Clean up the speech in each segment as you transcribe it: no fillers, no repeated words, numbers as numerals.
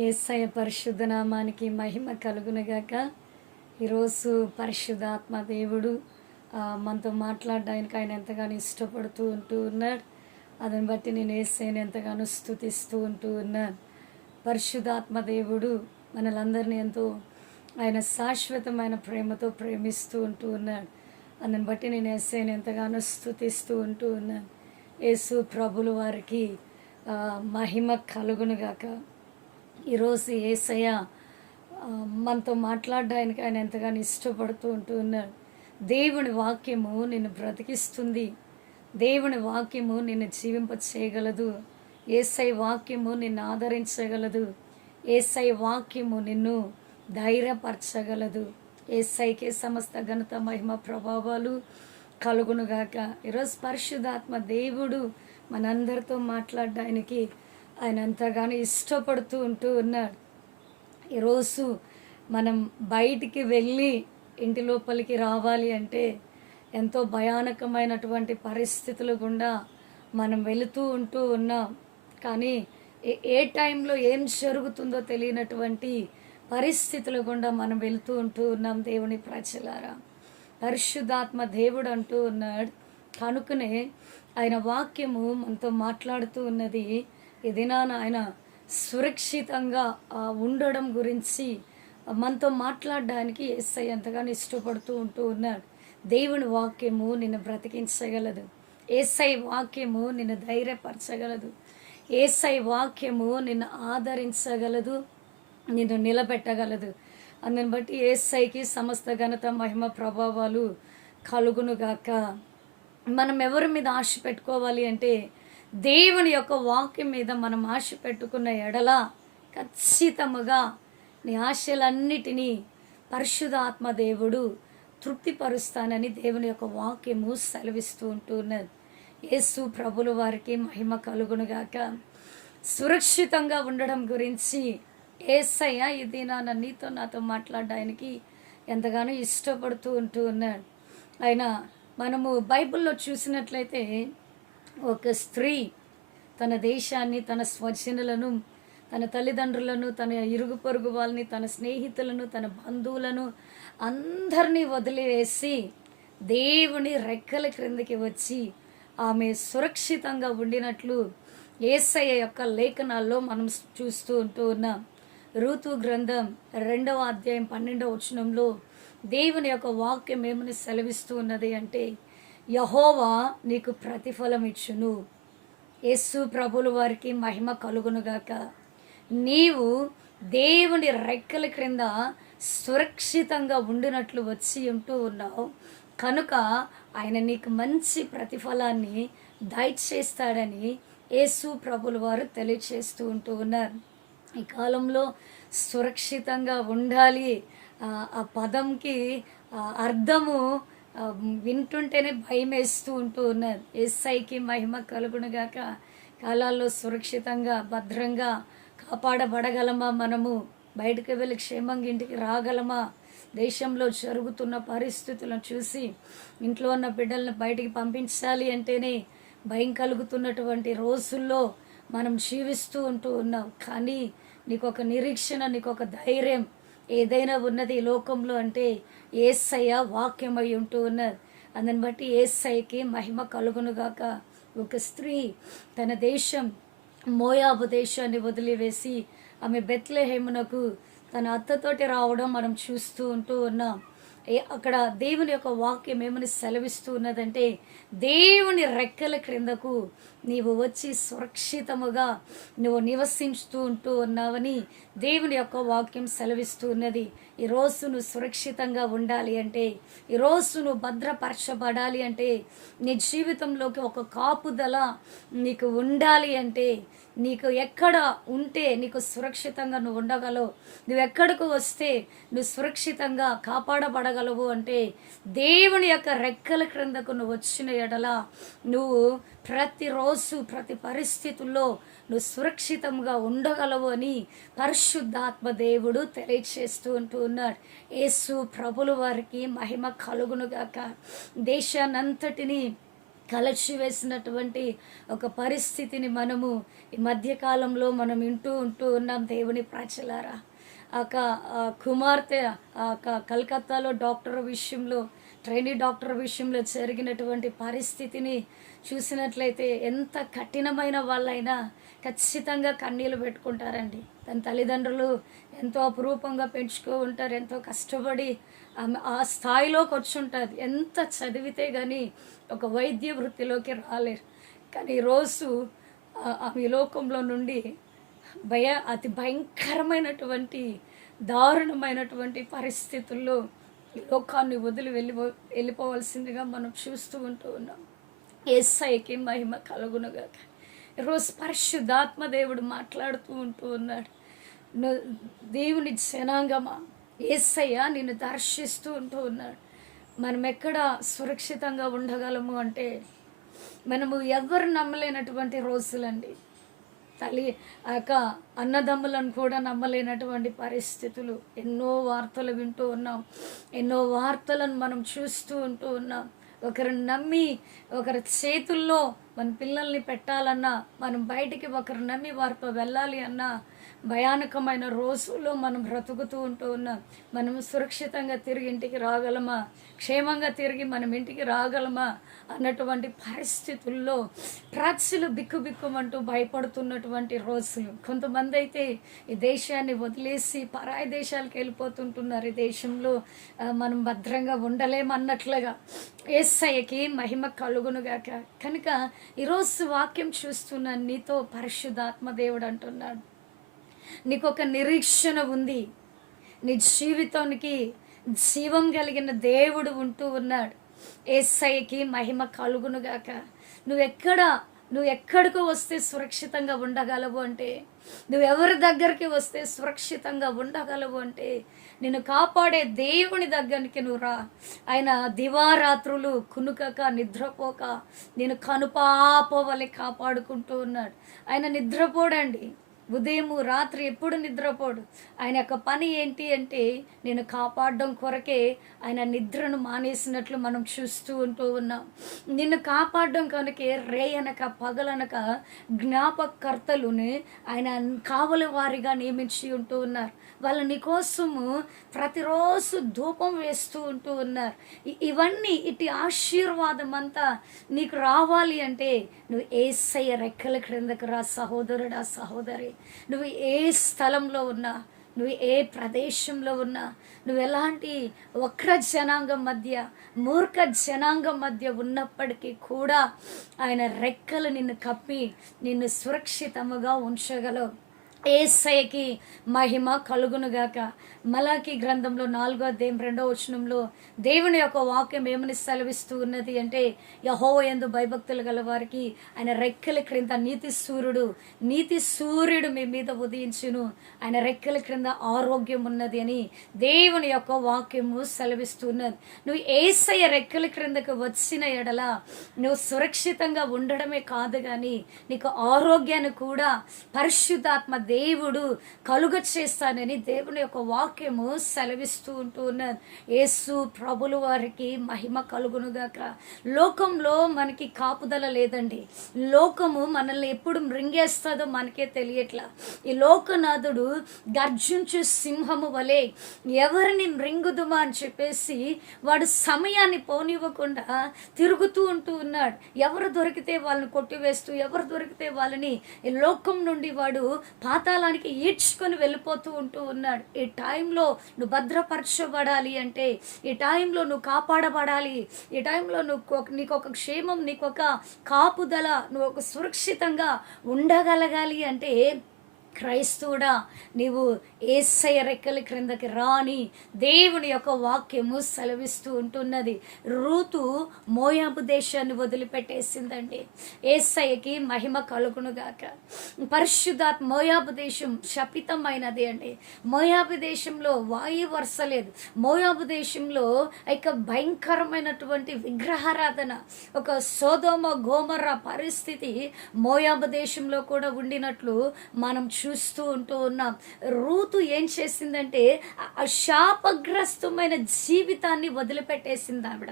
యేసయ్య పరిశుద్ధ నామానికి మహిమ కలుగునుగాక. ఈరోజు పరిశుద్ధాత్మ దేవుడు మనతో మాట్లాడడానికి ఆయన ఎంతగానో ఇష్టపడుతూ ఉన్నాడు. అదని బట్టి నేను యేసయ్యని ఎంతగానో స్తుతిస్తూ ఉన్నాను. పరిశుద్ధాత్మ దేవుడు మనలందరినీ ఎంతో ఆయన శాశ్వతమైన ప్రేమతో ప్రేమిస్తూ ఉన్నాడు. అందుని బట్టి నేను యేసయ్యని ఎంతగానో స్తుతిస్తూ ఉన్నాను. యేసు ప్రభులు వారికి మహిమ కలుగునుగాక. ఈరోజు యేసయ్య మనతో మాట్లాడడానికి ఆయన ఎంతగానో ఇష్టపడుతూ ఉన్నాడు. దేవుని వాక్యము నిన్ను బ్రతికిస్తుంది. దేవుని వాక్యము నిన్ను జీవింప చేయగలదు. యేసయ్య వాక్యము నిన్ను ఆదరించగలదు. యేసయ్య వాక్యము నిన్ను ధైర్యపరచగలదు. యేసయ్యకే సమస్త ఘనత మహిమ ప్రభావాలు కలుగునుగాక. ఈరోజు పరిశుద్ధాత్మ దేవుడు మనందరితో మాట్లాడడానికి ఆయన ఎంతగానో ఇష్టపడుతూ ఉన్నాడు. ఈరోజు మనం బయటికి వెళ్ళి ఇంటి లోపలికి రావాలి అంటే ఎంతో భయానకమైనటువంటి పరిస్థితులు గుండా మనం వెళుతూ ఉన్నాం. కానీ ఏ టైంలో ఏం జరుగుతుందో తెలియనటువంటి పరిస్థితుల గుండా మనం వెళుతూ ఉన్నాం. దేవుని ప్రజలారా, పరిశుద్ధాత్మ దేవుడు అంటూ ఉన్నాడు. కనుకనే ఆయన వాక్యము మనతో మాట్లాడుతూ ఉన్నది. ఈ దినాన ఆయన సురక్షితంగా ఉండడం గురించి మనతో మాట్లాడడానికి యేసయ్య ఎంతగానో ఇష్టపడుతూ ఉన్నాడు. దేవుని వాక్యము నిన్ను బ్రతికించగలదు. యేసయ్య వాక్యము నిన్ను ధైర్యపరచగలదు. యేసయ్య వాక్యము నిన్ను ఆదరించగలదు, నిన్ను నిలబెట్టగలదు. అందుని బట్టి యేసయ్యకి సమస్త ఘనత మహిమ ప్రభావాలు కలుగునుగాక. మనం ఎవరి మీద ఆశ పెట్టుకోవాలి అంటే దేవుని యొక్క వాక్యం మీద మనం ఆశ పెట్టుకున్న ఎడల ఖచ్చితముగా నీ ఆశలన్నిటినీ పరిశుద్ధాత్మ దేవుడు తృప్తిపరుస్తానని దేవుని యొక్క వాక్యము సెలవిస్తూ ఉంటున్నది. యేసు ప్రభుల వారికి మహిమ కలుగునుగాక. సురక్షితంగా ఉండడం గురించి యేసయ్య ఇది నీతో నాతో మాట్లాడడానికి ఎంతగానో ఇష్టపడుతూ ఉన్నాడు. ఆయన మనము బైబిల్లో చూసినట్లయితే ఒక స్త్రీ తన దేశాన్ని, తన స్వజనులను, తన తల్లిదండ్రులను, తన ఇరుగు పొరుగు వాళ్ళని, తన స్నేహితులను, తన బంధువులను అందరినీ వదిలివేసి దేవుని రెక్కల క్రిందకి వచ్చి ఆమె సురక్షితంగా ఉండినట్లు యేసయ్య యొక్క లేఖనాల్లో మనం చూస్తూ ఉన్నాం. రూతు గ్రంథం 2వ అధ్యాయం 12వ వచనంలో దేవుని యొక్క వాక్యం ఏమని సెలవిస్తూ ఉన్నది అంటే, యెహోవా నీకు ప్రతిఫలం ఇచ్చును. యేసు ప్రభుల వారికి మహిమ కలుగునుగాక. నీవు దేవుని రెక్కల క్రింద సురక్షితంగా ఉండినట్లు వచ్చి ఉన్నావు కనుక ఆయన నీకు మంచి ప్రతిఫలాన్ని దయచేస్తాడని యేసు ప్రభుల వారు తెలియచేస్తూ ఉన్నారు. ఈ కాలంలో సురక్షితంగా ఉండాలి ఆ పదంకి అర్థము వింటుంటేనే భయం వేస్తూ ఉన్నది. యేసయ్యకి మహిమ కలుగునుగాక. కాలాల్లో సురక్షితంగా భద్రంగా కాపాడబడగలమా? మనము బయటకు వెళ్ళి క్షేమంగా ఇంటికి రాగలమా? దేశంలో జరుగుతున్న పరిస్థితులను చూసి ఇంట్లో ఉన్న బిడ్డలను బయటికి పంపించాలి అంటేనే భయం కలుగుతున్నటువంటి రోజుల్లో మనం జీవిస్తూ ఉన్నాం. కానీ నీకు ఒక నిరీక్షణ, నీకు ఒక ధైర్యం ఏదైనా ఉన్నది ఈ లోకంలో అంటే యేసయ్య వాక్యమై ఉన్నది. అందుని బట్టి యేసయ్యకి మహిమ కలుగునుగాక. ఒక స్త్రీ తన దేశం మోయాబు దేశాన్ని వదిలివేసి ఆమె బెత్లెహేమునకు తన అత్తతోటి రావడం మనం చూస్తూ ఉన్నాం. అక్కడ దేవుని యొక్క వాక్యం ఏమని సెలవిస్తూ ఉన్నదంటే, దేవుని రెక్కల క్రిందకు నీవు వచ్చి సురక్షితముగా నువ్వు నివసిస్తూ ఉన్నావని దేవుని యొక్క వాక్యం సెలవిస్తూ ఉన్నది. ఈరోజు నువ్వు సురక్షితంగా ఉండాలి అంటే, ఈరోజు నువ్వు భద్రపరచబడాలి అంటే, నీ జీవితంలోకి ఒక కాపుదల నీకు ఉండాలి అంటే, నీకు ఎక్కడ ఉంటే నీకు సురక్షితంగా నువ్వు ఉండగలవు, నువ్వు ఎక్కడికి వస్తే నువ్వు సురక్షితంగా కాపాడబడగలవు అంటే దేవుని యొక్క రెక్కల క్రిందకు నువ్వు వచ్చిన ఎడల నువ్వు ప్రతిరోజు ప్రతి పరిస్థితుల్లో నువ్వు సురక్షితంగా ఉండగలవు అని పరిశుద్ధాత్మ దేవుడు తెలియచేస్తూ ఉన్నాడు. యేసు ప్రభుల వారికి మహిమ కలుగునుగాక. దేశానంతటిని కలచివేసినటువంటి ఒక పరిస్థితిని మనము ఈ మధ్యకాలంలో మనం ఉంటూ ఉన్నాం దేవుని ప్రజలారా. కుమార్తె కలకత్తాలో డాక్టర్ విషయంలో, ట్రైనీ డాక్టర్ విషయంలో జరిగినటువంటి పరిస్థితిని చూసినట్లయితే ఎంత కఠినమైన వాళ్ళైనా ఖచ్చితంగా కన్నీళ్ళు పెట్టుకుంటారండి. తన తల్లిదండ్రులు ఎంతో అపురూపంగా పెంచుకో ఉంటారు, ఎంతో కష్టపడి ఆమె ఆ స్థాయిలోకి వచ్చి ఉంటుంది. ఎంత చదివితే కానీ ఒక వైద్య వృత్తిలోకి రాలేరు. కానీ ఈరోజు ఆమె ఈ లోకంలో నుండి అతి భయంకరమైనటువంటి దారుణమైనటువంటి పరిస్థితుల్లో ఈ లోకాన్ని వదిలి వెళ్ళిపోవలసిందిగా మనం చూస్తూ ఉన్నాం. యేసయ్యకి మహిమ కలుగునుగాక. ఈరోజు పరిశుద్ధాత్మ దేవుడు మాట్లాడుతూ ఉన్నాడు. దేవుని జనాంగమా, యేసయ్య నిన్ను దర్శిస్తూ ఉన్నాడు. మనం ఎక్కడ సురక్షితంగా ఉండగలము అంటే, మనము ఎవరు నమ్మలేనటువంటి రోజులండి. తల్లి అన్నదమ్ములను కూడా నమ్మలేనటువంటి పరిస్థితులు. ఎన్నో వార్తలు వింటూ ఉన్నాం, ఎన్నో వార్తలను మనం చూస్తూ ఉన్నాం. ఒకరిని నమ్మి ఒకరి చేతుల్లో మన పిల్లల్ని పెట్టాలన్నా, మనం బయటికి ఒకరు నమ్మి వారితో వెళ్ళాలి అన్నా భయానకమైన రోజుల్లో మనం బ్రతుకుతూ ఉన్నాం. మనం సురక్షితంగా తిరిగి ఇంటికి రాగలమా, క్షేమంగా తిరిగి మనం ఇంటికి రాగలమా అన్నటువంటి పరిస్థితుల్లో ప్రజలు బిక్కుబిక్కుమంటూ భయపడుతున్నటువంటి రోజులు. కొంతమంది అయితే ఈ దేశాన్ని వదిలేసి పరాయి దేశాలకు వెళ్ళిపోతుంటున్నారు. ఈ దేశంలో మనం భద్రంగా ఉండలేమన్నట్లుగా. యేసయ్యకి మహిమ కలుగునుగాక. కనుక ఈరోజు వాక్యం చూస్తున్న నీతో పరిశుద్ధాత్మ దేవుడు అంటున్నాడు, నీకు ఒక నిరీక్షణ ఉంది. నీ జీవితానికి జీవం కలిగిన దేవుడు ఉంటూ ఉన్నాడు. యేసయ్యకి మహిమ కలుగునుగాక. నువ్వు ఎక్కడికి వస్తే సురక్షితంగా ఉండగలవు అంటే, నువ్వెవరి దగ్గరికి వస్తే సురక్షితంగా ఉండగలవు అంటే, నిన్ను కాపాడే దేవుని దగ్గరికి నువ్వు రా. ఆయన దివారాత్రులు కునుకక నిద్రపోక నేను కనుపాపవలె కాపాడుకుంటూ ఉన్నాడు. ఆయన నిద్రపోడండి, ఉదయము రాత్రి ఎప్పుడు నిద్రపోడు. ఆయన యొక్క పని ఏంటి అంటే నేను కాపాడడం కొరకే ఆయన నిద్రను మానేసినట్లు మనం చూస్తూ ఉన్నాం. నిన్ను కాపాడడం కనుకే రేయనక పగలనక జ్ఞాపకర్తలుని ఆయన కావలి వారిగా నియమించి ఉన్నారు. వాళ్ళు నీకోసము ప్రతిరోజు ధూపం వేస్తూ ఉన్నారు. ఇవన్నీ ఇటు ఆశీర్వాదం అంతా నీకు రావాలి అంటే నువ్వు యేసయ్య రెక్కల క్రిందకు రా సహోదరుడా, సహోదరి. నువ్వు ఏ స్థలంలో ఉన్నా, నువ్వు ఏ ప్రదేశంలో ఉన్నా, నువ్వు ఎలాంటి వక్ర జనాంగం మధ్య, మూర్ఖ జనాంగం మధ్య ఉన్నప్పటికీ కూడా ఆయన రెక్కలు నిన్ను కప్పి నిన్ను సురక్షితముగా ఉంచగలవు. యేసయ్యకి మహిమ కలుగునుగాక. మలాకి గ్రంథంలో 4వ అధ్యాయం 2వ వచనంలో దేవుని యొక్క వాక్యం ఏమని సెలవిస్తూ ఉన్నది అంటే, యెహోవా యందు భయభక్తులు గల వారికి ఆయన రెక్కల క్రింద నీతి సూర్యుడు మీ మీద ఉదయించును, ఆయన రెక్కల క్రింద ఆరోగ్యం ఉన్నది అని దేవుని యొక్క వాక్యము సెలవిస్తున్నది. నువ్వు యేసయ్య రెక్కల క్రిందకు వచ్చిన ఎడల నువ్వు సురక్షితంగా ఉండడమే కాదు కానీ నీకు ఆరోగ్యాన్ని కూడా పరిశుద్ధాత్మ దేవుడు కలుగ చేస్తానని దేవుని యొక్క వాక్యము సెలవిస్తూ ఉన్నది. యేసు ప్రభులు వారికి మహిమ కలుగునుగాక. లోకంలో మనకి కాపుదల లేదండి. లోకము మనల్ని ఎప్పుడు మృంగేస్తుందో మనకే తెలియట్లా. ఈ లోకనాథుడు గర్జించు సింహము వలె ఎవరిని మృంగుదుమా అని చెప్పేసి వాడు సమయాన్ని పోనివ్వకుండా తిరుగుతూ ఉన్నాడు. ఎవరు దొరికితే వాళ్ళని కొట్టివేస్తూ, ఎవరు దొరికితే వాళ్ళని ఈ లోకం నుండి వాడు పాతాళానికి ఈడ్చుకొని వెళ్ళిపోతూ ఉన్నాడు. ఈ టైంలో నువ్వు భద్రపరచబడాలి అంటే, ఈ టైంలో నువ్వు కాపాడబడాలి, ఈ టైంలో నీకు ఒక క్షేమం, నీకు ఒక కాపుదల, నువ్వు ఒక సురక్షితంగా ఉండగలగాలి అంటే క్రైస్తవుడా నీవు యేసయ్య రెక్కల క్రిందకి రాని దేవుని యొక్క వాక్యము సెలవిస్తూ ఉంటున్నది. రూతు మోయాబు దేశాన్ని వదిలిపెట్టేసిందండి. యేసయ్యకి మహిమ కలుగునుగాక. పరిశుద్ధాత్మ మోయాబు దేశం శపితమైనది అండి. మోయాబు దేశంలో వాయు వర్ష లేదు. మోయాబు దేశంలో భయంకరమైనటువంటి విగ్రహారాధన, ఒక సొదొమ గొమొర్రా పరిస్థితి మోయాబు దేశంలో కూడా ఉండినట్లు మనం చూస్తూ ఉంటూ ఉన్నాం. రూతు ఏం చేసిందంటే ఆ శాపగ్రస్తమైన జీవితాన్ని వదిలిపెట్టేసింది ఆవిడ.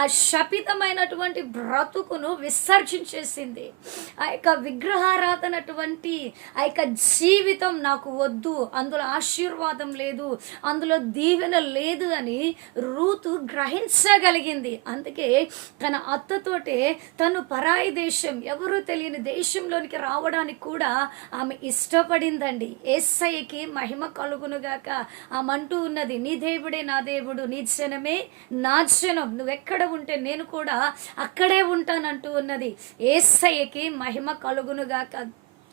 ఆ శపితమైనటువంటి బ్రతుకును విసర్జించేసింది. ఆ యొక్క విగ్రహారాధనటువంటి ఆ యొక్క జీవితం నాకు వద్దు, అందులో ఆశీర్వాదం లేదు, అందులో దీవెన లేదు అని రూతు గ్రహించగలిగింది. అందుకే తన అత్తతోటే తను పరాయి దేశం, ఎవరు తెలియని దేశంలోనికి రావడానికి కూడా ఆమె ఇష్టపడిందండి. యేసయ్యకి మహిమ కలుగునుగాక. ఆమె అంటూ ఉన్నది, నీ దేవుడే నా దేవుడు, నీ జనమే నా జనం, నువ్వెక్కడ ఉంటే నేను కూడా అక్కడే ఉంటానంటూ ఉన్నది. యేసయ్యకి మహిమ కలుగునుగాక.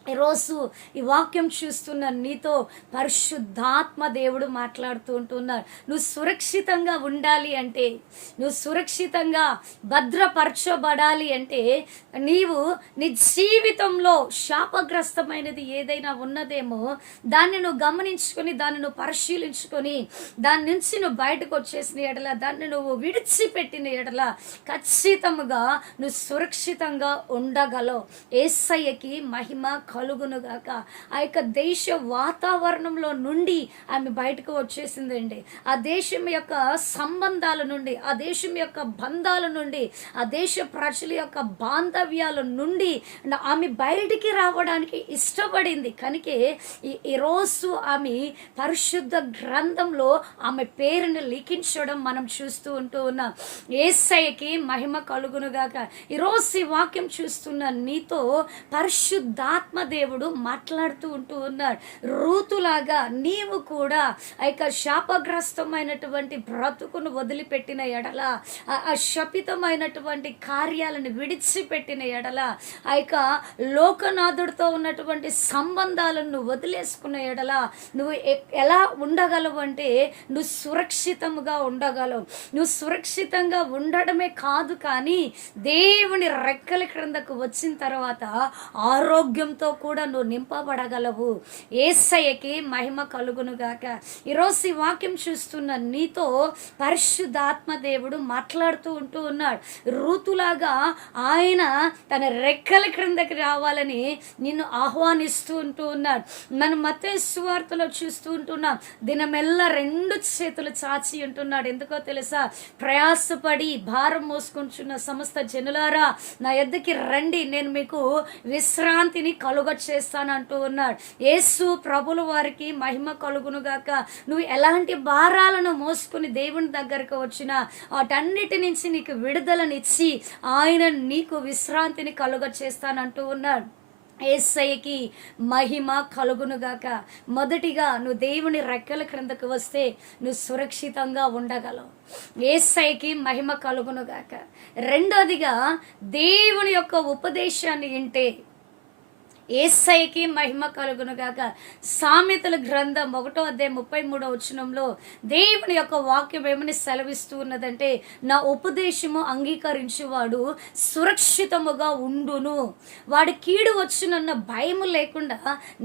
ఈరోజు ఈ వాక్యం చూస్తున్న నీతో పరిశుద్ధాత్మ దేవుడు మాట్లాడుతూ ఉంటున్నారు. నువ్వు సురక్షితంగా ఉండాలి అంటే, నువ్వు సురక్షితంగా భద్రపరచబడాలి అంటే, నీవు నీ జీవితంలో శాపగ్రస్తమైనది ఏదైనా ఉన్నదేమో దాన్ని నువ్వు గమనించుకొని, దాన్ని నువ్వు పరిశీలించుకొని, దాని నుంచి నువ్వు బయటకు వచ్చేసిన ఎడల, దాన్ని నువ్వు విడిచిపెట్టిన ఎడల ఖచ్చితంగా నువ్వు సురక్షితంగా ఉండగలవు. యేసయ్యకి మహిమ కలుగునుగాక. ఆ యొక్క దేశ వాతావరణంలో నుండి ఆమె బయటకు వచ్చేసిందండి. ఆ దేశం యొక్క సంబంధాల నుండి, ఆ దేశం యొక్క బంధాల నుండి, ఆ దేశ ప్రజల యొక్క బాంధవ్యాల నుండి ఆమె బయటికి రావడానికి ఇష్టపడింది. కనుకే ఈరోజు ఆమె పరిశుద్ధ గ్రంథంలో ఆమె పేరుని లిఖించడం మనం చూస్తూ ఉంటూ ఉన్నాం. యేసయ్యకి మహిమ కలుగునుగాక. ఈరోజు ఈ వాక్యం చూస్తున్న నీతో పరిశుద్ధాత్మ దేవుడు మాట్లాడుతూ ఉంటూ ఉన్నాడు. రూతులాగా నీవు కూడా ఆ యొక్క శాపగ్రస్తమైనటువంటి బ్రతుకును వదిలిపెట్టిన ఎడల, ఆ శపితమైనటువంటి కార్యాలను విడిచిపెట్టిన ఎడల, ఆ యొక్క లోకనాథుడితో ఉన్నటువంటి సంబంధాలను వదిలేసుకున్న ఎడల నువ్వు ఎలా ఉండగలవు అంటే, నువ్వు సురక్షితంగా ఉండగలవు. నువ్వు సురక్షితంగా ఉండడమే కాదు, కానీ దేవుని రెక్కల క్రిందకు వచ్చిన తర్వాత ఆరోగ్యంతో కూడా నువ్వు నింపబడగలవు. యేసయ్యకి మహిమ కలుగునుగాక. ఈరోజు ఈ వాక్యం చూస్తున్న నీతో పరిశుద్ధాత్మ దేవుడు మాట్లాడుతూ ఉంటూ ఉన్నాడు. రూతులాగా ఆయన తన రెక్కల క్రిందకి రావాలని నిన్ను ఆహ్వానిస్తూ ఉంటూ ఉన్నాడు. మనం మత్తయి సువార్తలో చూస్తూ ఉంటున్నాం, దినమెల్లా 2 చేతులు చాచి ఉంటున్నాడు. ఎందుకో తెలుసా? ప్రయాసపడి భారం మోసుకుంటున్న సమస్త జనులారా నా యొద్దకి రండి, నేను మీకు విశ్రాంతిని కలుగ చేస్తానంటూ ఉన్నాడు. యేసు ప్రభుల వారికి మహిమ కలుగునుగాక. నువ్వు ఎలాంటి భారాలను మోసుకుని దేవుని దగ్గరకు వచ్చినా వాటన్నిటి నుంచి నీకు విడుదలనిచ్చి ఆయన నీకు విశ్రాంతిని కలుగ చేస్తానంటూ ఉన్నాడు. యేసయ్యకి మహిమ కలుగునుగాక. మొదటిగా నువ్వు దేవుని రెక్కల క్రిందకు వస్తే నువ్వు సురక్షితంగా ఉండగలవు. యేసయ్యకి మహిమ కలుగునుగాక. రెండోదిగా దేవుని యొక్క ఉపదేశాన్ని వింటే యేసయ్యకి మహిమ కలుగునుగాక. సామెతల గ్రంథం 1:33 దేవుని యొక్క వాక్యం ఏమని సెలవిస్తూ ఉన్నదంటే, నా ఉపదేశము అంగీకరించువాడు సురక్షితముగా ఉండును, వాడి కీడు వచ్చునన్న భయము లేకుండా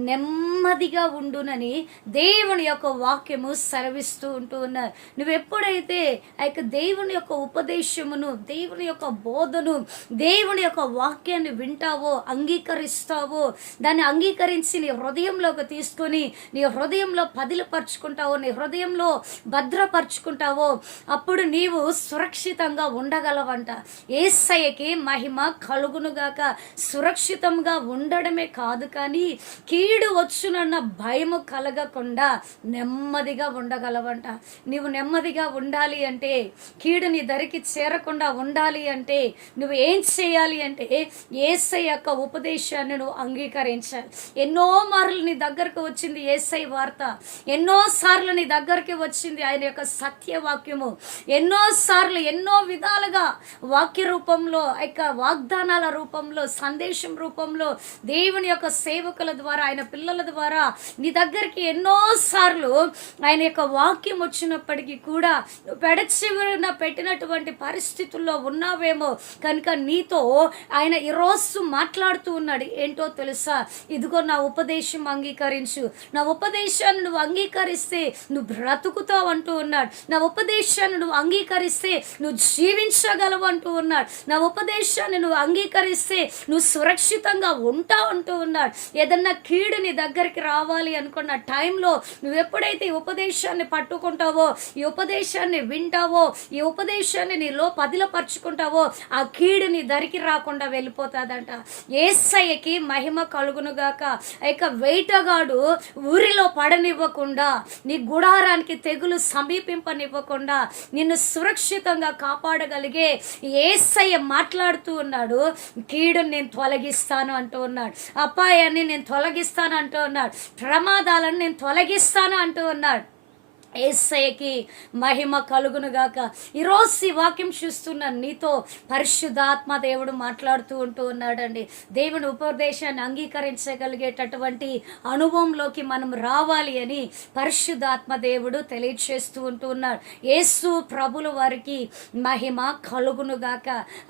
నెమ్మదిగా ఉండునని దేవుని యొక్క వాక్యము సెలవిస్తూ ఉంటూ ఉన్నారు. నువ్వు ఎప్పుడైతే ఆ యొక్క దేవుని యొక్క ఉపదేశమును, దేవుని యొక్క బోధను, దేవుని యొక్క వాక్యాన్ని వింటావో, అంగీకరిస్తావో, దాన్ని అంగీకరించి నీ హృదయంలోకి తీసుకొని నీ హృదయంలో పదిలపరుచుకుంటావో, నీ హృదయంలో భద్రపరుచుకుంటావో, అప్పుడు నీవు సురక్షితంగా ఉండగలవంట. యేసయ్యకి మహిమ కలుగునుగాక. సురక్షితంగా ఉండడమే కాదు, కానీ కీడు వచ్చునన్న భయము కలగకుండా నెమ్మదిగా ఉండగలవంట. నీవు నెమ్మదిగా ఉండాలి అంటే, కీడు నీ దరికి చేరకుండా ఉండాలి అంటే నువ్వు ఏం చేయాలి అంటే, యేసయ్య యొక్క ఉపదేశాన్ని నువ్వు అంగీకరించాలి. ఎన్నో మార్లు నీ దగ్గరకు వచ్చింది యేసయ్య వార్త, ఎన్నోసార్లు నీ దగ్గరికి వచ్చింది ఆయన యొక్క సత్యవాక్యము, ఎన్నోసార్లు ఎన్నో విధాలుగా వాక్య రూపంలో, యొక్క వాగ్దానాల రూపంలో, సందేశం రూపంలో, దేవుని యొక్క సేవకుల ద్వారా, ఆయన పిల్లల ద్వారా నీ దగ్గరికి ఎన్నోసార్లు ఆయన యొక్క వాక్యం వచ్చినప్పటికీ కూడా పెడచివరిన పెట్టినటువంటి పరిస్థితుల్లో ఉన్నావేమో కనుక నీతో ఆయన ఈరోజు మాట్లాడుతూ ఉన్నాడు. ఏంటో తెలుసా? ఇదిగో నా ఉపదేశం అంగీకరించు, నా ఉపదేశాన్ని నువ్వు అంగీకరిస్తే నువ్వు బ్రతుకుతావు అంటూ ఉన్నాడు. నా ఉపదేశాన్ని నువ్వు అంగీకరిస్తే నువ్వు జీవించగలవు అంటూ ఉన్నాడు. నా ఉపదేశాన్ని నువ్వు అంగీకరిస్తే నువ్వు సురక్షితంగా ఉంటావు అంటూ ఉన్నాడు. ఏదన్నా కీడు నీ దగ్గరికి రావాలి అనుకున్న టైంలో నువ్వు ఎప్పుడైతే ఈ ఉపదేశాన్ని పట్టుకుంటావో, ఈ ఉపదేశాన్ని వింటావో, ఈ ఉపదేశాన్ని నీలో పదిలపరుచుకుంటావో, ఆ కీడు నీ దరికి రాకుండా వెళ్ళిపోతాదంట. యేసయ్యకి మహిమ కలుగునుగాక. ఇక వేటగాడు ఊరిలో పడనివ్వకుండా, నీ గుడారానికి తెగులు సమీపింపనివ్వకుండా నిన్ను సురక్షితంగా కాపాడగలిగే యేసయ్య మాట్లాడుతూ ఉన్నాడు. కీడుని నేను తొలగిస్తాను అంటూ ఉన్నాడు, అపాయాన్ని నేను తొలగిస్తాను అంటూ ఉన్నాడు, ప్రమాదాలను నేను తొలగిస్తాను అంటూ ఉన్నాడు. యేసయ్యకి మహిమ కలుగునుగాక. ఈరోజు ఈ వాక్యం చూస్తున్న నీతో పరిశుద్ధాత్మ దేవుడు మాట్లాడుతూ ఉంటూ ఉన్నాడండి. దేవుని ఉపదేశాన్ని అంగీకరించగలిగేటటువంటి అనుభవంలోకి మనం రావాలి అని పరిశుద్ధాత్మ దేవుడు తెలియచేస్తూ ఉంటూ ఉన్నాడు. యేసు ప్రభుల వారికి మహిమ కలుగునుగాక.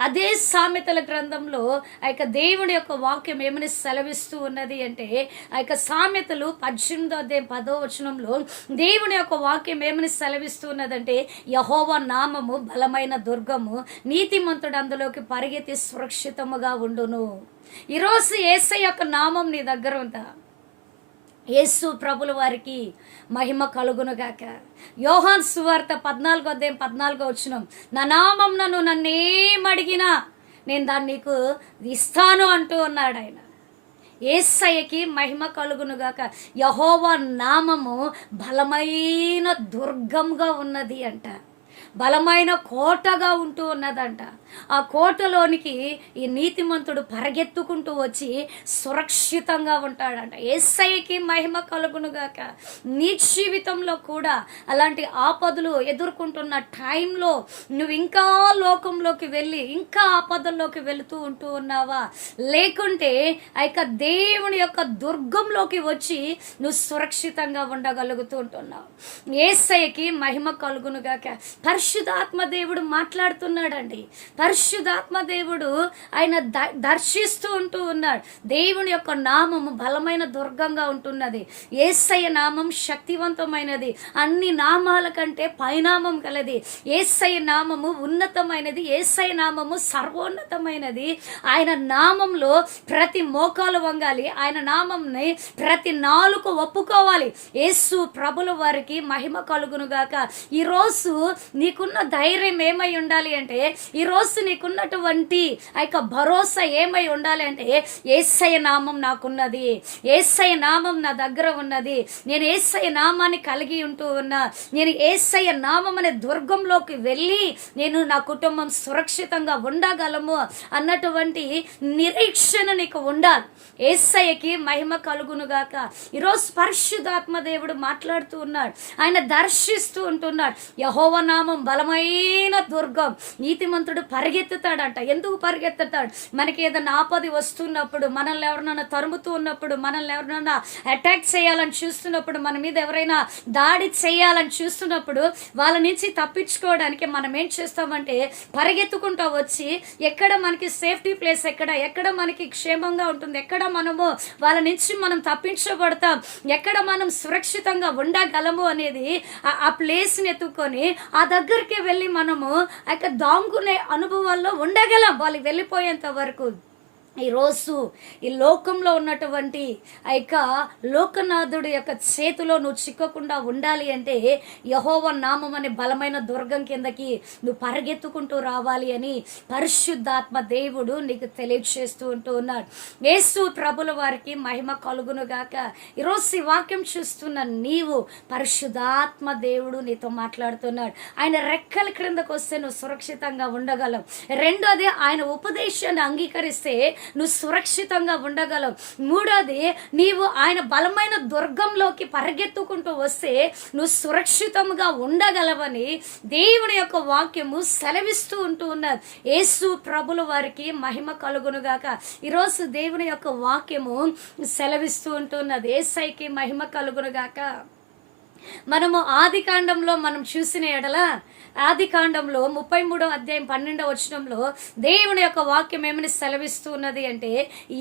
అదే సామెతల గ్రంథంలో ఆ యొక్క దేవుని యొక్క వాక్యం ఏమని సెలవిస్తూ ఉన్నది అంటే, ఆ యొక్క సామెతలు 18:10 దేవుని యొక్క వాక్యం ఏమని సెలవిస్తున్నదంటే, యెహోవా నామము బలమైన దుర్గము, నీతిమంతుడు అందులోకి పరిగెత్తి సురక్షితముగా ఉండును. ఈరోజు యేసయ్య యొక్క నామం నీ దగ్గర ఉందా? యేసు ప్రభుల వారికి మహిమ కలుగునుగాక. యోహాను సువార్త 14:14 నా నామం నన్నేమడిగినా నేను దాన్ని నీకు ఇస్తాను అంటూ ఉన్నాడు ఆయన. యేసయ్యకి మహిమ కలుగునుగాక. యెహోవా నామము బలమైన దుర్గంగా ఉన్నది అంట, బలమైన కోటగా ఉంటూ ఉన్నదంట. ఆ కోటలోనికి ఈ నీతిమంతుడు పరిగెత్తుకుంటూ వచ్చి సురక్షితంగా ఉంటాడంట. యేసయ్యకి మహిమ కలుగునుగాక. నీ జీవితంలో కూడా అలాంటి ఆపదలు ఎదుర్కొంటున్న టైంలో నువ్వు ఇంకా లోకంలోకి వెళ్ళి ఇంకా ఆపదల్లోకి వెళుతూ ఉంటూ ఉన్నావా? లేకుంటే ఆ యొక్క దేవుని యొక్క దుర్గంలోకి వచ్చి నువ్వు సురక్షితంగా ఉండగలుగుతూ ఉంటున్నావు. యేసయ్యకి మహిమ కలుగునుగాక. పరిశుద్ధాత్మ దేవుడు మాట్లాడుతున్నాడండి. పరిశుద్ధాత్మ దేవుడు ఆయన దర్శిస్తూ ఉంటూ ఉన్నాడు. దేవుని యొక్క నామము బలమైన దుర్గంగా ఉంటున్నది. యేసయ్య నామం శక్తివంతమైనది, అన్ని నామాల కంటే పైనామం కలది. యేసయ్య నామము ఉన్నతమైనది, యేసయ్య నామము సర్వోన్నతమైనది. ఆయన నామంలో ప్రతి మోకాలు వంగాలి, ఆయన నామంని ప్రతి నాలుక ఒప్పుకోవాలి. యేసు ప్రభుల వారికి మహిమ కలుగునుగాక. ఈరోజు నీకున్న ధైర్యం ఏమై ఉండాలి అంటే, ఈరోజు నీకున్నటువంటి ఆ యొక్క భరోసా ఏమై ఉండాలి అంటే, యేసయ్య నామం నాకున్నది, యేసయ్య నామం నా దగ్గర ఉన్నది, నేను యేసయ్య నామాన్ని కలిగి ఉంటూ ఉన్నా, నేను యేసయ్య నామం అనే దుర్గంలోకి వెళ్ళి నేను నా కుటుంబం సురక్షితంగా ఉండగలము అన్నటువంటి నిరీక్షణ నీకు ఉండాలి. యేసయ్యకి మహిమ కలుగునుగాక. ఈరోజు పరిశుద్ధాత్మ దేవుడు మాట్లాడుతూ ఉన్నాడు, ఆయన దర్శిస్తూ ఉంటున్నాడు. యెహోవా నామం బలమైన దుర్గం, నీతిమంతుడు పరిగెత్తుతాడంట. ఎందుకు పరిగెత్తుతాడు? మనకి ఏదైనా ఆపద వస్తున్నప్పుడు, మనల్ని ఎవరినైనా తరుముతూ ఉన్నప్పుడు, మనల్ని ఎవరినైనా అటాక్ చేయాలని చూస్తున్నప్పుడు, మన మీద ఎవరైనా దాడి చేయాలని చూస్తున్నప్పుడు, వాళ్ళ నుంచి తప్పించుకోవడానికి మనం ఏం చేస్తామంటే పరిగెత్తుకుంటూ వచ్చి ఎక్కడ మనకి సేఫ్టీ ప్లేస్, ఎక్కడ మనకి క్షేమంగా ఉంటుంది, ఎక్కడ మనము వాళ్ళ నుంచి మనం తప్పించబడతాం, ఎక్కడ మనం సురక్షితంగా ఉండగలము అనేది ఆ ప్లేస్ని ఎత్తుకొని ఆ దగ్గరికి వెళ్ళి మనము ఆ యొక్క దాంగునే అనుభవాల్లో ఉండగలం వాళ్ళు వెళ్ళిపోయేంత వరకు. ఈరోజు ఈ లోకంలో ఉన్నటువంటి ఆ యొక్క లోకనాథుడి యొక్క చేతిలో నువ్వు చిక్కకుండా ఉండాలి అంటే యెహోవా నామం అనే బలమైన దుర్గం కిందకి నువ్వు పరిగెత్తుకుంటూ రావాలి అని పరిశుద్ధాత్మ దేవుడు నీకు తెలియజేస్తూ ఉంటూ ఉన్నాడు. యేసు ప్రభుల వారికి మహిమ కలుగునుగాక. ఈరోజు ఈ వాక్యం చూస్తున్న నీవు పరిశుద్ధాత్మ దేవుడు నీతో మాట్లాడుతున్నాడు. ఆయన రెక్కల క్రిందకు వస్తే నువ్వు సురక్షితంగా ఉండగలవు. రెండోది, ఆయన ఉపదేశాన్ని అంగీకరిస్తే నువ్వు సురక్షితంగా ఉండగలవు. మూడోది, నీవు ఆయన బలమైన దుర్గంలోకి పరిగెత్తుకుంటూ వస్తే నువ్వు సురక్షితంగా ఉండగలవని దేవుని యొక్క వాక్యము సెలవిస్తూ ఉంటూ ఉన్నారు. యేసు ప్రభుల వారికి మహిమ కలుగునుగాక. ఈరోజు దేవుని యొక్క వాక్యము సెలవిస్తూ ఉంటున్నది. యేసయ్యకి మహిమ కలుగునుగాక. మనము ఆది కాండంలో మనం చూసిన ఎడల ఆది కాండంలో 33వ అధ్యాయం 12వ వచనంలో దేవుని యొక్క వాక్యం ఏమని సెలవిస్తూ ఉన్నది అంటే,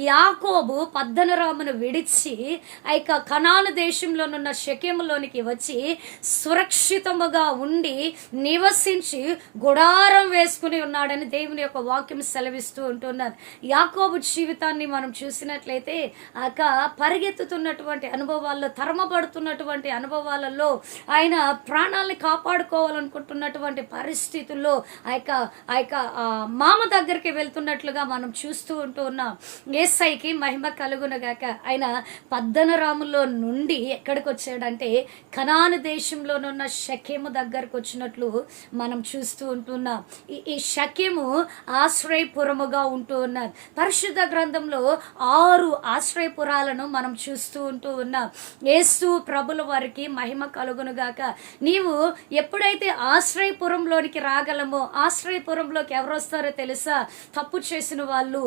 యాకోబు పద్దనరామును విడిచి ఆ యొక్క కనాను దేశంలోనున్న షెకెములోనికి వచ్చి సురక్షితముగా ఉండి నివసించి గుడారం వేసుకుని ఉన్నాడని దేవుని యొక్క వాక్యం సెలవిస్తూ ఉంటున్నారు. యాకోబు జీవితాన్ని మనం చూసినట్లయితే పరిగెత్తుతున్నటువంటి అనుభవాల్లో, తరమబడుతున్నటువంటి అనుభవాలలో ఆయన ప్రాణాలని కాపాడుకోవాలనుకుంటున్నటువంటి పరిస్థితుల్లో మామ దగ్గరికి వెళ్తున్నట్లుగా మనం చూస్తూ ఉంటూ ఉన్నాం. యేసయ్యకి మహిమ కలుగునగాక. ఆయన పద్దనరాములో నుండి ఎక్కడికి వచ్చాడంటే కనాను దేశంలోనున్న షెకెము దగ్గరకు వచ్చినట్లు మనం చూస్తూ ఉంటున్నాం. ఈ షెకెము ఆశ్రయపురముగా ఉంటూ ఉన్నారు. పరిశుద్ధ గ్రంథంలో 6 ఆశ్రయపురాలను మనం చూస్తూ ఉంటూ ఉన్నాం. యేసు ప్రభుల వారికి మహిమ కలుగునుగాక. నీవు ఎప్పుడైతే ఆశ్రయపురంలోనికి రాగలమో, ఆశ్రయపురంలోకి ఎవరు వస్తారో తెలుసా? తప్పు చేసిన వాళ్ళు,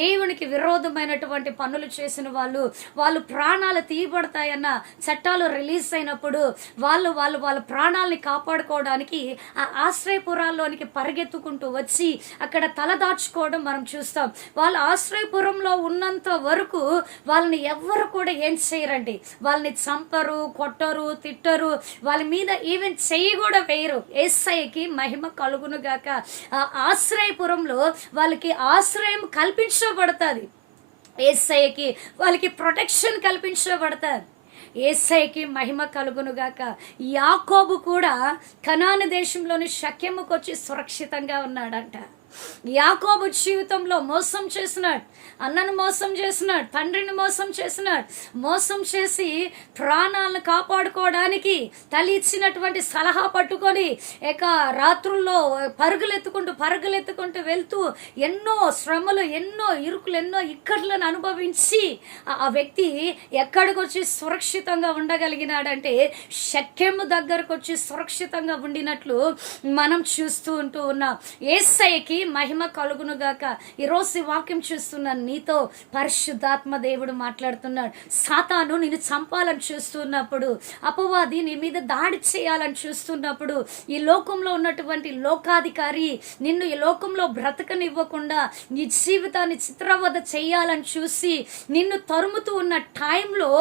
దేవునికి విరోధమైనటువంటి పనులు చేసిన వాళ్ళు ప్రాణాలు తీయబడతాయన్న చట్టాలు రిలీజ్ అయినప్పుడు వాళ్ళ ప్రాణాలని కాపాడుకోవడానికి ఆ ఆశ్రయపురాల్లోనికి పరిగెత్తుకుంటూ వచ్చి అక్కడ తలదాచుకోవడం మనం చూస్తాం. వాళ్ళు ఆశ్రయపురంలో ఉన్నంత వరకు వాళ్ళని ఎవ్వరు కూడా ఏం చేయరండి. వాళ్ళని చంపరు, కొట్టరు, తిట్టరు, వాళ్ళ మీద ఈవెన్ చెయ్యి కూడా వేయరు. యేసయ్యకి మహిమ కలుగునుగాక. ఆ ఆశ్రయపురంలో వాళ్ళకి ఆశ్రయం కల్పించబడుతుంది. యేసయ్యకి వాళ్ళకి ప్రొటెక్షన్ కల్పించబడుతుంది. యేసయ్యకి మహిమ కలుగునుగాక. యాకోబు కూడా కనాను దేశంలోని షెకెముకు వచ్చి సురక్షితంగా ఉన్నాడంట. యాకోబు జీవితంలో మోసం చేసినాడు, అన్నను మోసం చేసినాడు, తండ్రిని మోసం చేసినాడు. మోసం చేసి ప్రాణాలను కాపాడుకోవడానికి తల్లి ఇచ్చినటువంటి సలహా పట్టుకొని రాత్రుల్లో పరుగులెత్తుకుంటూ వెళ్తూ ఎన్నో శ్రమలు, ఎన్నో ఇరుకులు, ఎన్నో ఇక్కట్లను అనుభవించి ఆ వ్యక్తి ఎక్కడికి వచ్చి సురక్షితంగా ఉండగలిగినాడంటే షెకెము దగ్గరకు వచ్చి సురక్షితంగా ఉండినట్లు మనం చూస్తూ ఉంటూ ఉన్నాం. యేసయ్యకి మహిమ కలుగునుగాక. ఈరోజు ఈ వాక్యం చూస్తున్నాను నీతో పరిశుద్ధాత్మ దేవుడు మాట్లాడుతున్నాడు. సాతాను నిన్ను చంపాలని చూస్తున్నప్పుడు, అపవాది నీ మీద దాడి చేయాలని చూస్తున్నప్పుడు, ఈ లోకంలో ఉన్నటువంటి లోకాధికారి నిన్ను ఈ లోకంలో బ్రతకనివ్వకుండా నీ జీవితాన్ని చిత్రవద చేయాలని చూసి నిన్ను తరుముతూ ఉన్న టైంలో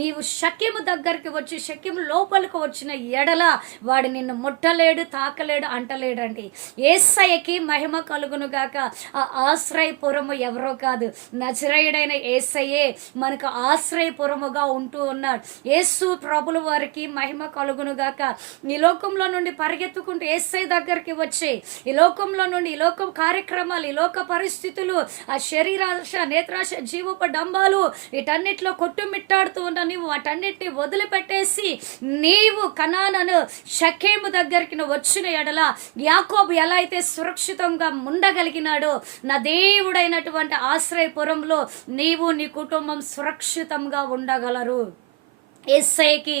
నీవు షెకెము దగ్గరికి వచ్చి షెకెము లోపలికి వచ్చిన ఎడల వాడు నిన్ను ముట్టలేడు, తాకలేడు, అంటలేడండి. యేసయ్యకి మహిమ కలుగునుగాక. ఆ ఆశ్రయపురము ఎవరో కాదు, నజరేయుడైన యేసయ్యే మనకు ఆశ్రయపురముగా ఉంటూ ఉన్నాడు. యేసు ప్రభుల వారికి మహిమ కలుగునుగాక. ఈ లోకంలో నుండి పరిగెత్తుకుంటూ యేసయ్య దగ్గరికి వచ్చి ఈ లోకంలో నుండి, ఈ లోక కార్యక్రమాలు, ఈ లోక పరిస్థితులు, ఆ శరీరాశ, నేత్రాశ, జీవపు డంబాలు, వీటన్నిటిలో కొట్టుమిట్టాడుతూ ఉన్న నీవు వాటన్నిటిని వదిలిపెట్టేసి నీవు కనాను షెకెము దగ్గరికి నువ్వు వచ్చిన ఎడల యాకోబు ఎలా అయితే సురక్షితంగా ఉండగలిగినాడో, నా దేవుడైనటువంటి ఆశ్రయపురంలో నీవు నీ కుటుంబం సురక్షితంగా ఉండగలరు. యేసయ్యకి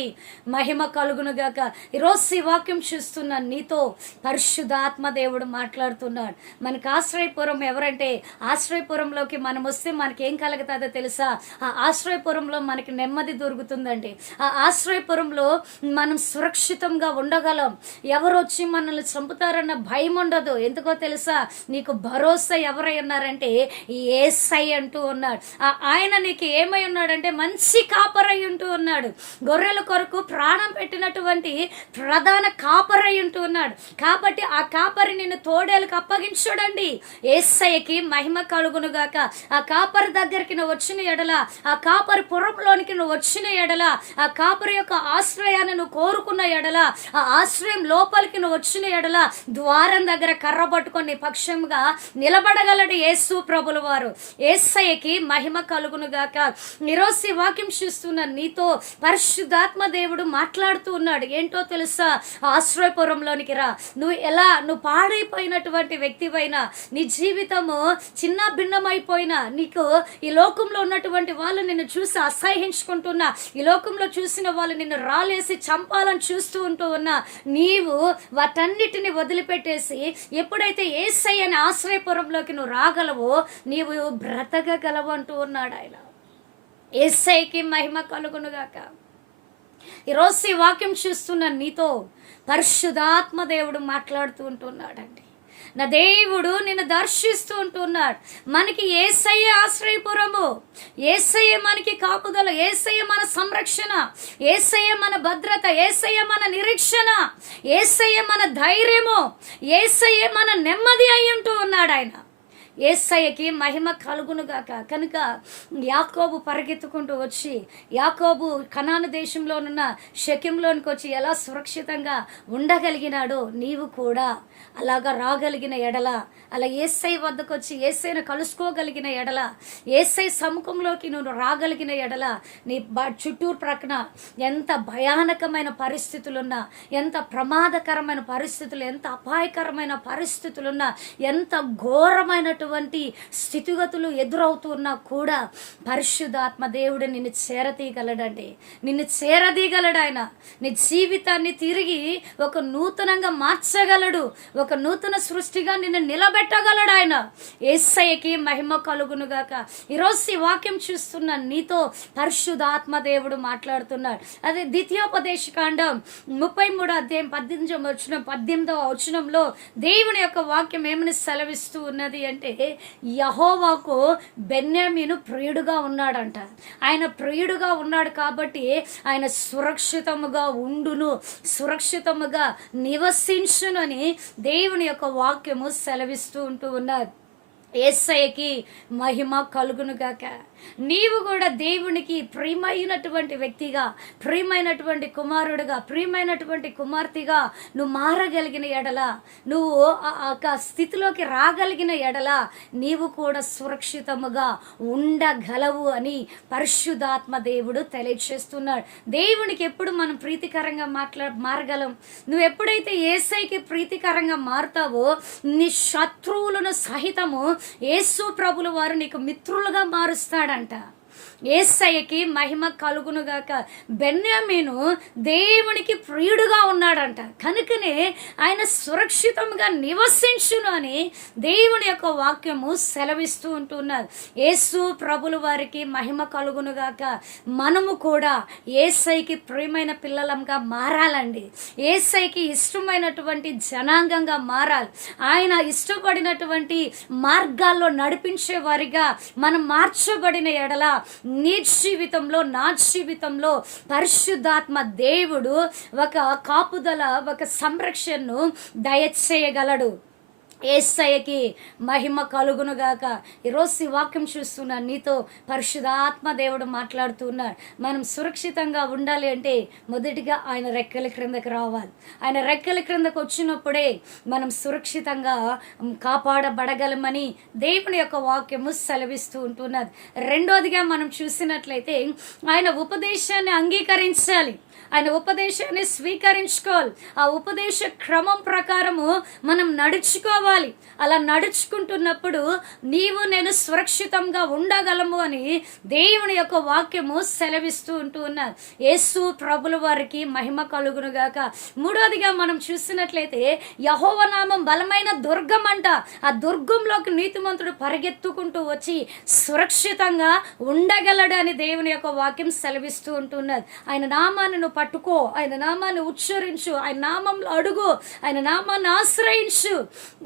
మహిమ కలుగునుగాక. ఈరోజు ఈ వాక్యం చూస్తున్న నీతో పరిశుద్ధాత్మ దేవుడు మాట్లాడుతున్నాడు. మనకు ఆశ్రయపురం ఎవరంటే, ఆశ్రయపురంలోకి మనం వస్తే మనకేం కలుగుతుందో తెలుసా? ఆ ఆశ్రయపురంలో మనకి నెమ్మది దొరుకుతుందండి. ఆ ఆశ్రయపురంలో మనం సురక్షితంగా ఉండగలం. ఎవరు వచ్చి మనల్ని చంపుతారన్న భయం ఉండదు. ఎందుకో తెలుసా? నీకు భరోసా ఎవరై ఉన్నారంటే యేసయ్య అంటూ ఉన్నాడు. ఆయన నీకు ఏమై ఉన్నాడంటే మంచి కాపరై ఉంటూ ఉన్నాడు. గొర్రెల కొరకు ప్రాణం పెట్టినటువంటి ప్రధాన కాపరై ఉంటూ ఉన్నాడు. కాబట్టి ఆ కాపరి నిన్ను తోడేలకు అప్పగించడండి. యేసయ్యకి మహిమ కలుగునుగాక. ఆ కాపరి దగ్గరికి నువ్వు వచ్చిన ఎడల, ఆ కాపరి పురంలోనికి నువ్వు వచ్చిన ఎడల, ఆ కాపరి యొక్క ఆశ్రయాన్ని నువ్వు కోరుకున్న ఎడల, ఆ ఆశ్రయం లోపలికి నువ్వు వచ్చిన ఎడల ద్వారం దగ్గర కర్ర పట్టుకొని పక్షంగా నిలబడగలడు యేసు ప్రభుల వారు. యేసయ్యకి మహిమ కలుగునుగాక. ఈరోజు ఈ వాక్యం చూస్తున్న నీతో పరిశుద్ధాత్మ దేవుడు మాట్లాడుతూ ఉన్నాడు. ఏంటో తెలుసా? ఆశ్రయపురంలోనికి రా. నువ్వు పాడైపోయినటువంటి వ్యక్తివైనా, నీ జీవితము చిన్న భిన్నమైపోయినా, నీకు ఈ లోకంలో ఉన్నటువంటి వాళ్ళు నిన్ను చూసి అసహ్యించుకుంటున్నా, ఈ లోకంలో చూసిన వాళ్ళు నిన్ను రాలేసి చంపాలని చూస్తూ ఉంటూ ఉన్నా, నీవు వాటన్నిటిని వదిలిపెట్టేసి ఎప్పుడైతే యేసయ్య అనే ఆశ్రయపురంలోకి నువ్వు రాగలవో నీవు బ్రతకగలవు అంటూ ఉన్నాడు ఆయన. యేసయ్యకి మహిమ కలుగునుగాక. ఈరోజు ఈ వాక్యం చూస్తున్న నీతో పరిశుద్ధాత్మ దేవుడు మాట్లాడుతూ ఉంటున్నాడండి. నా దేవుడు నిన్ను దర్శిస్తూ ఉంటున్నాడు. మనకి యేసయ్యే ఆశ్రయపురము, యేసయ్యే మనకి కాపుదల, యేసయ్యే మన సంరక్షణ, యేసయ్యే మన భద్రత, యేసయ్యే మన నిరీక్షణ, యేసయ్యే మన ధైర్యము, యేసయ్యే మన నెమ్మది అయి ఉంటూ ఉన్నాడు ఆయన. యేసయ్యకి మహిమ కలుగునుగాక. కనుక యాకోబు పరిగెత్తుకుంటూ వచ్చి, యాకోబు కనాను దేశంలోనున్న షెకెంలోనికి వచ్చి ఎలా సురక్షితంగా ఉండగలిగినాడో నీవు కూడా అలాగా రాగలిగిన ఎడల, అలా యేసయ్య వద్దకు వచ్చి యేసయ్యను కలుసుకోగలిగిన ఎడల, యేసయ్య సముఖంలోకి నువ్వు రాగలిగిన ఎడల, నీ చుట్టూరు ప్రక్కన ఎంత భయానకమైన పరిస్థితులున్నా, ఎంత ప్రమాదకరమైన పరిస్థితులు, ఎంత అపాయకరమైన పరిస్థితులున్నా, ఎంత ఘోరమైనటువంటి స్థితిగతులు ఎదురవుతున్నా కూడా పరిశుద్ధాత్మ దేవుడు నిన్ను చేరతీయగలడండి. నిన్ను చేరదీయగలడు ఆయన. నీ జీవితాన్ని తిరిగి ఒక నూతనంగా మార్చగలడు. ఒక నూతన సృష్టిగా నిన్ను నిలబెట్టగలడు ఆయన. యేసయ్యకి మహిమ కలుగునుగాక. ఈరోజు ఈ వాక్యం చూస్తున్న నీతో పరిశుద్ధాత్మ దేవుడు మాట్లాడుతున్నాడు. అదే ద్వితీయోపదేశ కాండం 33వ అధ్యాయం 18వ వచనంలో దేవుని యొక్క వాక్యం ఏమని సెలవిస్తూ ఉన్నది అంటే, యెహోవాకు బెన్యామీను ప్రియుడుగా ఉన్నాడంట. ఆయన ప్రియుడుగా ఉన్నాడు కాబట్టి ఆయన సురక్షితముగా ఉండును, సురక్షితముగా నివసించునని దేవుని యొక్క వాక్యము సెలవిస్తూ ఉంటూ ఉన్నారు. యేసయ్యకి మహిమ కలుగునుగాక. నీవు కూడా దేవునికి ప్రియమైనటువంటి వ్యక్తిగా, ప్రియమైనటువంటి కుమారుడుగా, ప్రియమైనటువంటి కుమార్తెగా నువ్వు మారగలిగిన ఎడల, నువ్వు ఆ స్థితిలోకి రాగలిగిన ఎడల నీవు కూడా సురక్షితముగా ఉండగలవు అని పరిశుద్ధాత్మ దేవుడు తెలియచేస్తున్నాడు. దేవునికి ఎప్పుడు మనం ప్రీతికరంగా మారగలం? నువ్వు ఎప్పుడైతే యేసయ్యకి ప్రీతికరంగా మారుతావో నీ శత్రువులను సహితము యేసు ప్రభుల వారు నీకు మిత్రులుగా మారుస్తాడంట. యేసయ్యకి మహిమ కలుగునుగాక. బెన్యామీను దేవునికి ప్రియుడుగా ఉన్నాడంట. కనుకనే ఆయన సురక్షితంగా నివసించును అని దేవుని యొక్క వాక్యము సెలవిస్తూ ఉంటున్నారు. యేసు ప్రభుల వారికి మహిమ కలుగునుగాక. మనము కూడా యేసయ్యకి ప్రియమైన పిల్లలంగా మారాలండి. యేసయ్యకి ఇష్టమైనటువంటి జనాంగంగా మారాలి. ఆయన ఇష్టపడినటువంటి మార్గాల్లో నడిపించే వారిగా మనం మార్చబడిన ఎడల నీ జీవితంలో, నా జీవితంలో పరిశుద్ధాత్మ దేవుడు ఒక కాపుదల, ఒక సంరక్షణను దయచేయగలడు. యేసయ్యకి మహిమ కలుగునుగాక. ఈరోజు ఈ వాక్యం చూస్తున్నా నీతో పరిశుద్ధాత్మ దేవుడు మాట్లాడుతున్నాడు. మనం సురక్షితంగా ఉండాలి అంటే మొదటిగా ఆయన రెక్కల క్రిందకి రావాలి. ఆయన రెక్కల క్రిందకు వచ్చినప్పుడే మనం సురక్షితంగా కాపాడబడగలమని దేవుని యొక్క వాక్యము సెలవిస్తూ ఉంటున్నది. రెండోదిగా మనం చూసినట్లయితే ఆయన ఉపదేశాన్ని అంగీకరించాలి, ఆయన ఉపదేశాన్ని స్వీకరించుకోవాలి. ఆ ఉపదేశ క్రమం ప్రకారము మనం నడుచుకోవాలి. అలా నడుచుకుంటున్నప్పుడు నీవు నేను సురక్షితంగా ఉండగలము అని దేవుని యొక్క వాక్యము సెలవిస్తూ ఉంటూ ఉన్నారు. యేసు ప్రభుల వారికి మహిమ కలుగునుగాక. మూడోదిగా మనం చూసినట్లయితే యెహోవా నామం బలమైన దుర్గం అంట. ఆ దుర్గంలోకి నీతిమంతుడు పరిగెత్తుకుంటూ వచ్చి సురక్షితంగా ఉండగలడు అని దేవుని యొక్క వాక్యం సెలవిస్తూ ఉంటున్నది. ఆయన నామాన్ని నువ్వు పట్టుకో, ఆయన నామాన్ని ఉచ్చరించు, ఆయన నామంలో అడుగు, ఆయన నామాన్ని ఆశ్రయించు.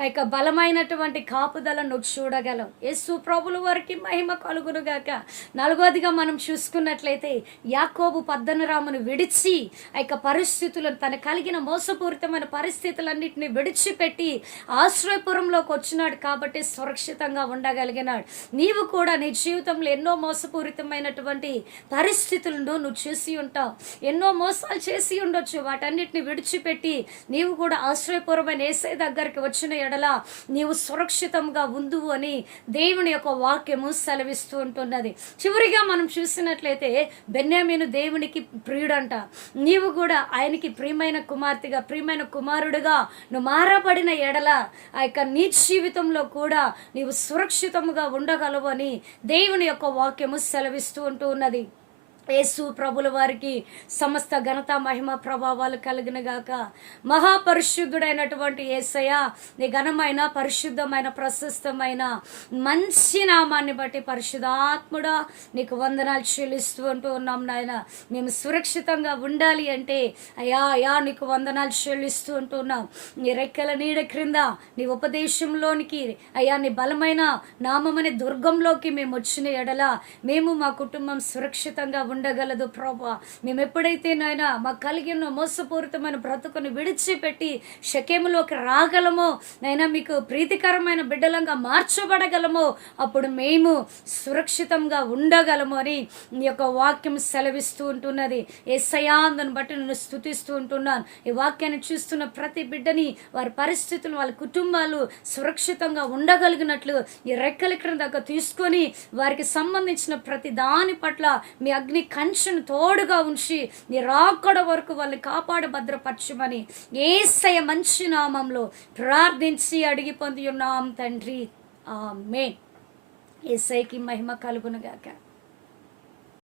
ఇక బలమైనటువంటి కాపుదలను నువ్వు చూడగలవు. యేసు ప్రభుల వారికి మహిమ కలుగునుగాక. నాలుగోదిగా మనం చూసుకున్నట్లయితే యాకోబు పద్దనరామును విడిచి ఇక పరిస్థితులను, తన కలిగిన మోసపూరితమైన పరిస్థితులన్నింటినీ విడిచిపెట్టి ఆశ్రయపురంలోకి వచ్చినాడు కాబట్టి సురక్షితంగా ఉండగలిగినాడు. నీవు కూడా నీ జీవితంలో ఎన్నో మోసపూరితమైనటువంటి పరిస్థితులను నువ్వు చూసి ఉంటావు, ఎన్నో మోసాలు చేసి ఉండొచ్చు. వాటన్నిటిని విడిచిపెట్టి నీవు కూడా ఆశ్రయపూర్వమైన యేసయ్య దగ్గరికి వచ్చిన ఎడల నీవు సురక్షితంగా ఉందువు అని దేవుని యొక్క వాక్యము సెలవిస్తూ ఉంటున్నది. చివరిగా మనం చూసినట్లయితే బెన్యామీను దేవునికి ప్రియుడంట. నీవు కూడా ఆయనకి ప్రియమైన కుమార్తెగా, ప్రియమైన కుమారుడుగా నువ్వు మారబడిన ఎడల ఆ యొక్క నీ జీవితంలో కూడా నీవు సురక్షితంగా ఉండగలవు అని దేవుని యొక్క వాక్యము సెలవిస్తూ ఉంటూ ఉన్నది. యేసు ప్రభుల వారికి సమస్త ఘనత మహిమ ప్రభావాలు కలిగిన గాక. మహాపరిశుద్ధుడైనటువంటి యేసయ్య, నీ ఘనమైన పరిశుద్ధమైన ప్రశస్తమైన మంచి నామాన్ని బట్టి పరిశుద్ధాత్ముడా నీకు వందనాలు చెల్లిస్తూ ఉంటూ ఉన్నాం నాయన. మేము సురక్షితంగా ఉండాలి అంటే అయ్యా నీకు వందనాలు చెల్లిస్తూ ఉంటున్నాం. నీ రెక్కల నీడ క్రింద నీ ఉపదేశంలోనికి అయ్యా నీ బలమైన నామమనే దుర్గంలోకి మేము వచ్చిన ఎడల మేము మా కుటుంబం సురక్షితంగా ఉండగలదు ప్రభా. మేము ఎప్పుడైతే నాయన మాకు కలిగిన మోసపూరితమైన బ్రతుకుని విడిచిపెట్టి షకేములోకి రాగలమో, నైనా మీకు ప్రీతికరమైన బిడ్డలంగా మార్చబడగలమో, అప్పుడు మేము సురక్షితంగా ఉండగలము అని ఈ యొక్క వాక్యం సెలవిస్తూ ఉంటున్నది. యేసయ్యా దాన్ని బట్టి నేను స్తుతిస్తూ ఉంటున్నాను. ఈ వాక్యాన్ని చూస్తున్న ప్రతి బిడ్డని వారి పరిస్థితులు, వాళ్ళ కుటుంబాలు సురక్షితంగా ఉండగలిగినట్లు ఈ రెక్కల క్రింద తీసుకొని వారికి సంబంధించిన ప్రతి దాని పట్ల మీ అగ్ని కంచెను తోడుగా ఉంచి నీ రాకడ వరకు వాళ్ళని కాపాడి భద్రపరచమని యేసయ్య మంచి నామంలో ప్రార్థించి అడిగి పొంది ఉన్నాం తండ్రి. ఆమేన్. యేసయ్యకి మహిమ కలుగును గాక.